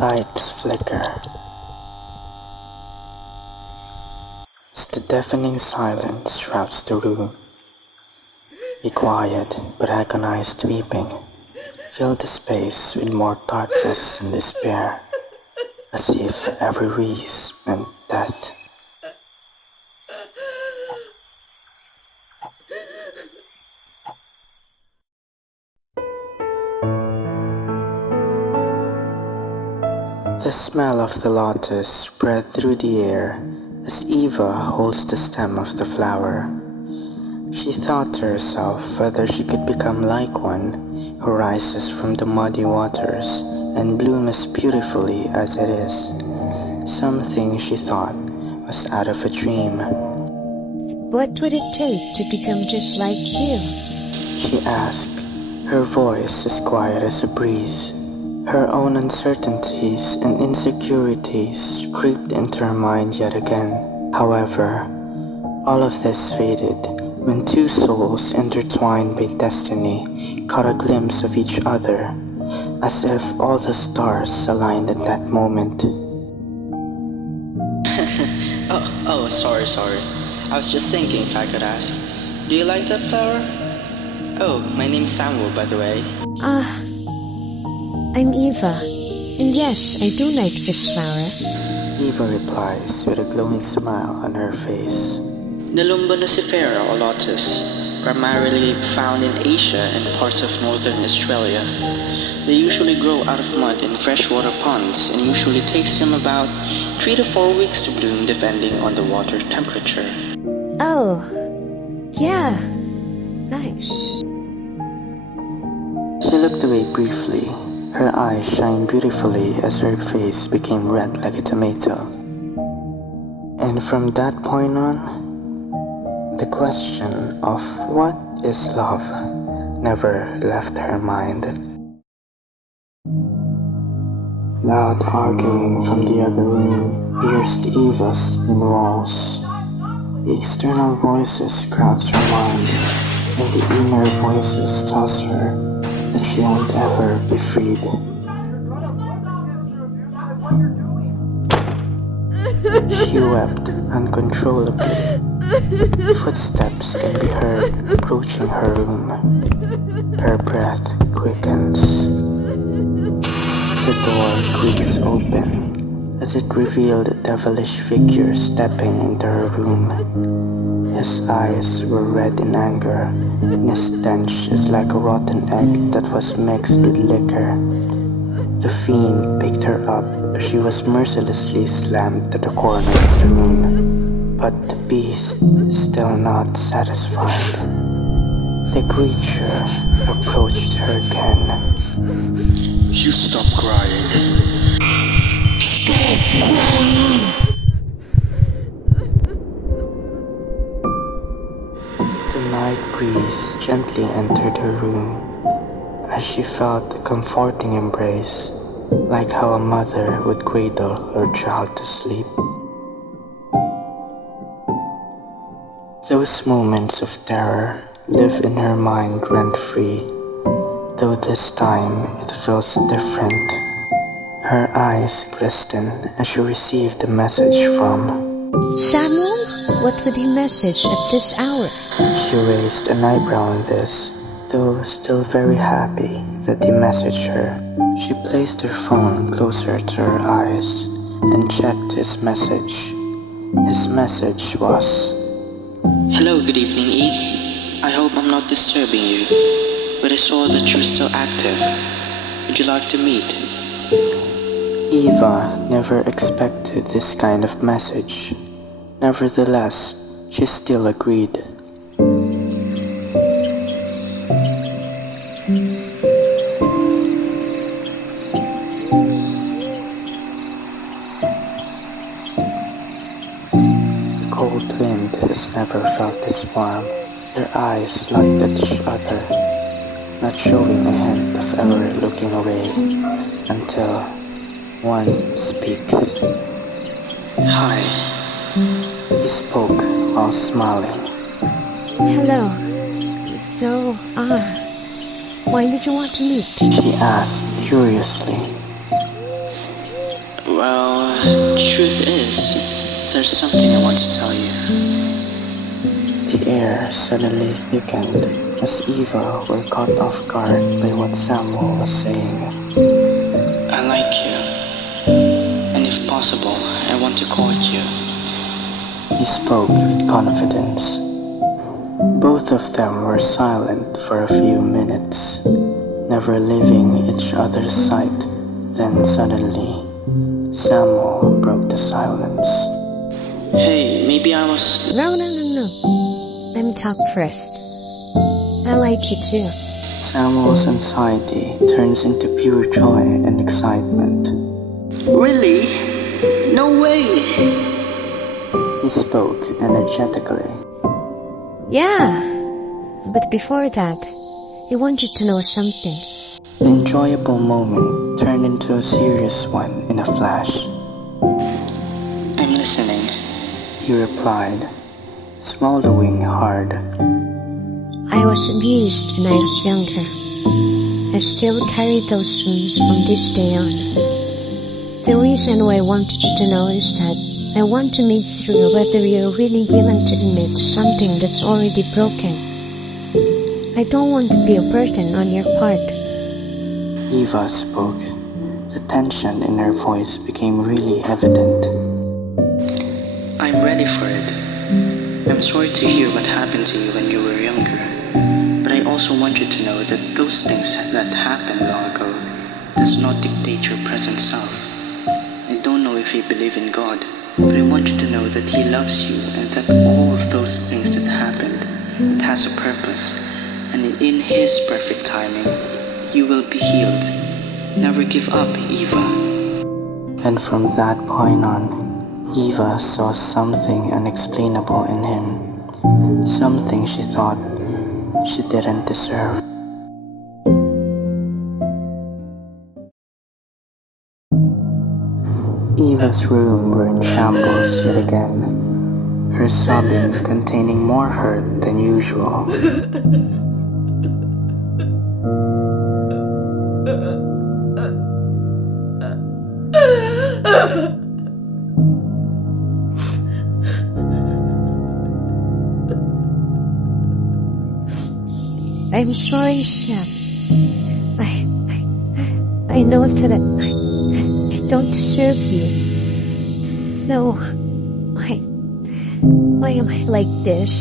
Lights flicker. As the deafening silence shrouds the room, a quiet but agonized weeping filled the space with more darkness and despair, as if every wheeze meant death. The smell of the lotus spread through the air as Eva holds the stem of the flower. She thought to herself whether she could become like one who rises from the muddy waters and blooms as beautifully as it is. Something she thought was out of a dream. What would it take to become just like you? She asked, her voice as quiet as a breeze. Her own uncertainties and insecurities creeped into her mind yet again. However, all of this faded when two souls intertwined by destiny caught a glimpse of each other, as if all the stars aligned at that moment. Sorry. I was just thinking if I could ask. Do you like that flower? Oh, my name's Samuel, by the way. I'm Eva. And yes, I do like this flower. Eva replies with a glowing smile on her face. The Lumba nucifera or lotus, primarily found in Asia and parts of northern Australia. They usually grow out of mud in freshwater ponds and usually takes them about 3 to 4 weeks to bloom depending on the water temperature. Oh, yeah. Nice. She looked away briefly. Her eyes shined beautifully as her face became red like a tomato. And from that point on, the question of what is love never left her mind. Loud arguing from the other room pierced Eva's thin walls. The external voices crowds her mind, and the inner voices toss her that she won't ever be freed. She wept uncontrollably. Footsteps can be heard approaching her room. Her breath quickens. The door creaks open as it revealed a devilish figure stepping into her room. His eyes were red in anger, and his stench is like a rotten egg that was mixed with liquor. The fiend picked her up as she was mercilessly slammed to the corner of the room. But the beast, still not satisfied, the creature approached her again. You stop crying. Stop crying! The night breeze gently entered her room as she felt a comforting embrace, like how a mother would cradle her child to sleep. Those moments of terror live in her mind rent-free, though this time it feels different. Her eyes glisten as she received a message from Samuel? What would he message at this hour? She raised an eyebrow on this, though still very happy that he messaged her. She placed her phone closer to her eyes and checked his message. His message was, Hello, good evening, E. I hope I'm not disturbing you, but I saw that you're still active. Would you like to meet? Eva never expected this kind of message. Nevertheless, she still agreed. The cold wind has never felt this warm. Their eyes looked at each other, not showing a hint of ever looking away, until one speaks. Hi. He spoke while smiling. Hello. So, why did you want to meet? She asked curiously. Well, truth is, there's something I want to tell you. The air suddenly thickened as Eva were caught off guard by what Samuel was saying. I like you, and if possible, I want to court you. He spoke with confidence. Both of them were silent for a few minutes, never leaving each other's sight. Then suddenly, Samuel broke the silence. Hey, maybe I was... No. Let me talk first. I like you too. Samuel's anxiety turns into pure joy and excitement. Really? No way! He spoke energetically. Yeah. But before that, I want you to know something. The enjoyable moment turned into a serious one in a flash. I'm listening. He replied, swallowing hard. I was abused when I was younger. I still carry those wounds from this day on. The reason why I wanted you to know is that I want to make sure whether you're really willing to admit something that's already broken. I don't want to be a burden on your part. Eva spoke. The tension in her voice became really evident. I'm ready for it. I'm sorry to hear what happened to you when you were younger. But I also want you to know that those things that happened long ago does not dictate your present self. I don't know if you believe in God, but I want you to know that He loves you and that all of those things that happened, it has a purpose. And in His perfect timing, you will be healed. Never give up, Eva. And from that point on, Eva saw something unexplainable in him, something she thought she didn't deserve. Eva's room were in shambles yet again, her sobbing containing more hurt than usual. I'm sorry, Sam. I know that I don't deserve you. No, why am I like this?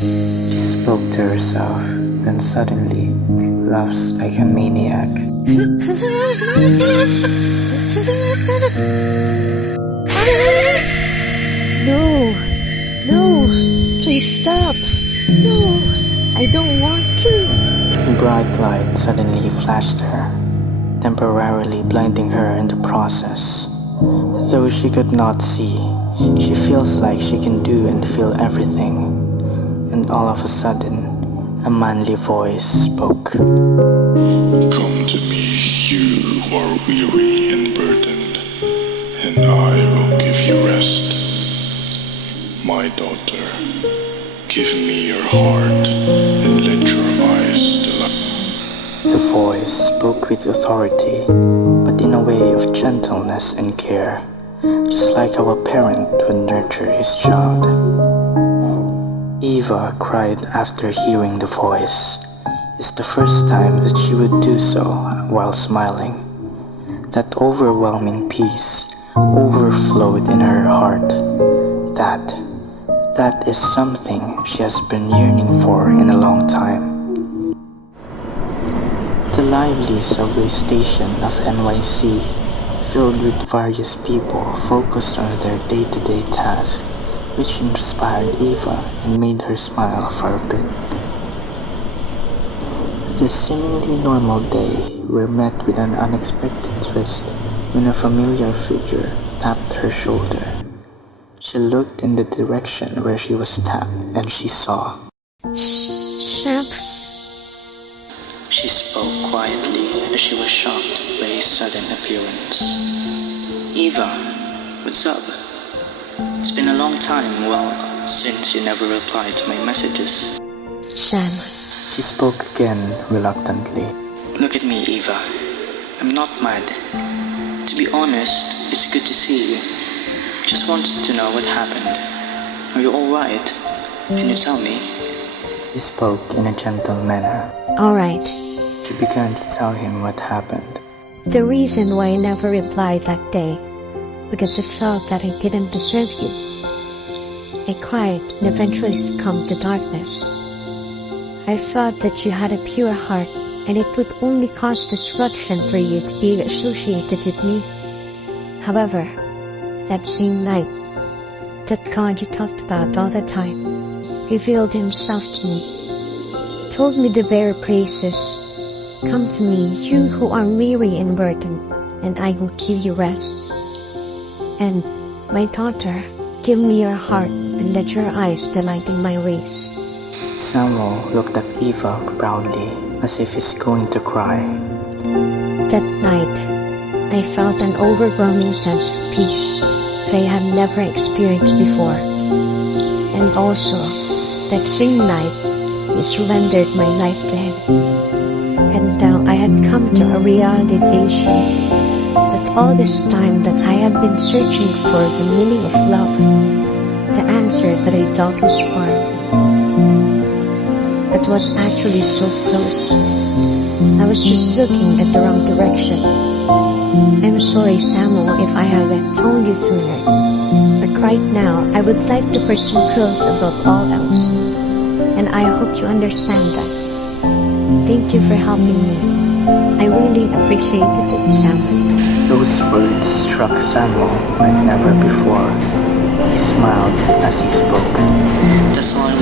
She spoke to herself, then suddenly laughs like a maniac. No, please stop. No, I don't want to. A bright light suddenly flashed her, temporarily blinding her in the process. Though she could not see, she feels like she can do and feel everything. And all of a sudden, a manly voice spoke. Come to me, you who are weary and burdened, and I will give you rest. My daughter, give me your heart and let your eyes delight. The voice spoke with authority, but in a way of gentleness and care, just like how a parent would nurture his child. Eva cried after hearing the voice. It's the first time that she would do so while smiling. That overwhelming peace overflowed in her heart. That is something she has been yearning for in a long time. The lively subway station of NYC, filled with various people focused on their day-to-day tasks, which inspired Eva and made her smile for a bit. This seemingly normal day were met with an unexpected twist when a familiar figure tapped her shoulder. She looked in the direction where she was tapped and she saw. Sam? She spoke quietly as she was shocked by his sudden appearance. Eva, what's up? It's been a long time, since you never replied to my messages. Sam. She spoke again reluctantly. Look at me, Eva. I'm not mad. To be honest, it's good to see you. Just wanted to know what happened. Are you alright? Can you tell me? She spoke in a gentle manner. Alright. She began to tell him what happened. The reason why I never replied that day, because I felt that I didn't deserve you. I cried and eventually succumbed to darkness. I thought that you had a pure heart and it would only cause destruction for you to be associated with me. However, that same night, that God you talked about all the time, revealed himself to me. He told me the very praises. Come to me, you who are weary and burdened, and I will give you rest. And, my daughter, give me your heart and let your eyes delight in my ways. Samuel looked at Eva proudly, as if he's going to cry. That night, I felt an overwhelming sense of peace that I had never experienced before. And also, that same night, I surrendered my life to him. And now I had come to a realization that all this time that I have been searching for the meaning of love, the answer that I thought was far, that was actually so close. I was just looking at the wrong direction. I'm sorry, Samuel, if I haven't told you sooner, but right now I would like to pursue growth above all else, and I hope you understand that. Thank you for helping me. I really appreciated it, Samuel. Those words struck Samuel like never before. He smiled as he spoke. That's all